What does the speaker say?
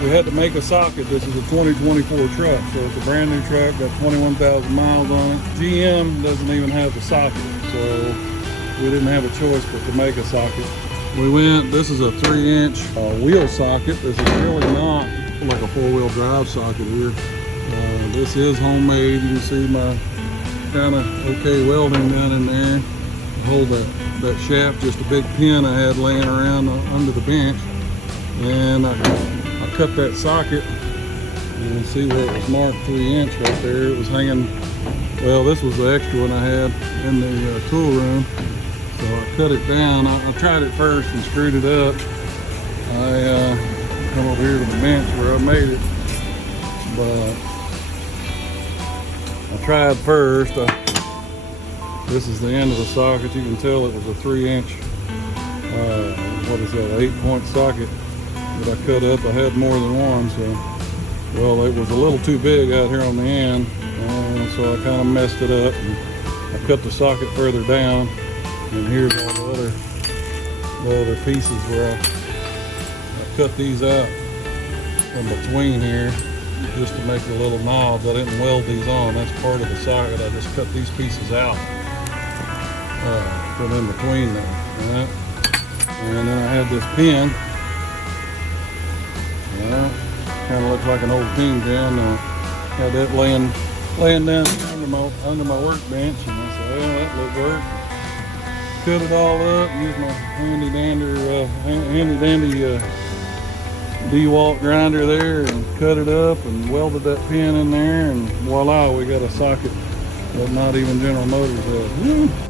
we had to make a socket. This is a 2024 truck, so it's a brand new truck, got 21,000 miles on it. GM doesn't even have the socket, so we didn't have a choice but to make a socket. This is a 3-inch wheel socket. This is really not like a 4-wheel drive socket here. This is homemade. You can see my kind of okay welding done in there. Hold that shaft, just a big pin I had laying around under the bench. And I cut that socket. You can see where it was marked 3-inch right there. It was hanging, well, this was the extra one I had in the tool room. So I cut it down. I tried it first and screwed it up. I come over here to the bench where I made it. But I tried first. This is the end of the socket. You can tell it was a 3-inch, what is that, 8-point socket that I cut up. I had more than one, so, well, it was a little too big out here on the end, so I kind of messed it up. And I cut the socket further down, and here's all the other pieces where I cut these out in between here just to make the little knobs. I didn't weld these on. That's part of the socket. I just cut these pieces out, put in between there. Right? And then I had this pin. Kind of looks like an old pin pin. Had that laying down under my workbench, and I said, well, that would work. Cut it all up, used my handy dandy DeWalt grinder there, and cut it up and welded that pin in there, and voila, we got a socket that not even General Motors has.